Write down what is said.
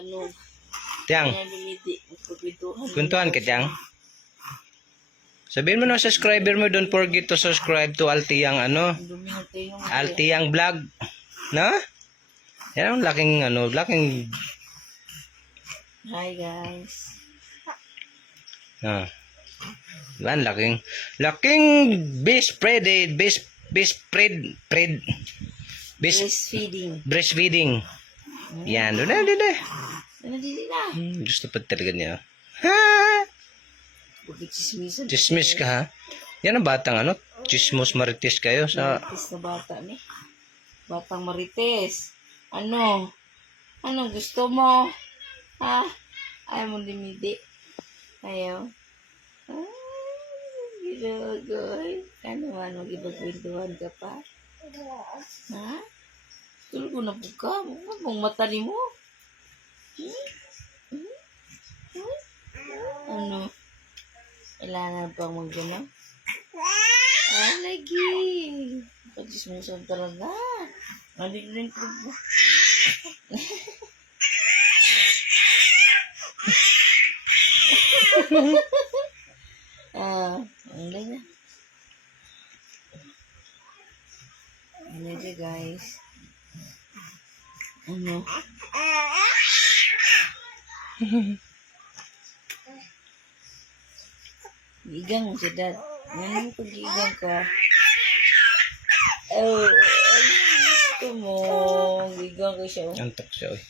ano. Tiyang, Kaya dumidi. Magpagpituhan. kuntuhan ka, Tiyang. Sabihin mo na subscriber mo, don't forget to subscribe to Altiyang ano, Dumi na tayo ng Altiyang vlog. No? Yan ang laking ano, laking Hi guys. ah. Yan laking best spread best Breastfeeding. breastfeeding. Yan, doon na. Ano dili na? Gusto pa talaga niya. Ha? Pagkichismisan. Chismis ka ha? Yan ang batang ano, chismos marites kayo sa Marites na bata ni. Batang marites. Ano? Anong gusto mo? Ha? Ayaw mo dumidi? Ayaw? Ginagoy. Ano man, mag-ibagwintuhan ka pa? Ha? Tulog ko na po ka. Mong mata ni mo. Ano? Kailangan pang mag-gano? Lagi. Pag-ismusan talaga. Malig-ling ko ba? Ang na. Ano dyan guys? Ano? Gigang mo si Dad. Ano mo pag-gigang ka? Oh, gusto mo. Gigang ko siya. antok siya. Oy.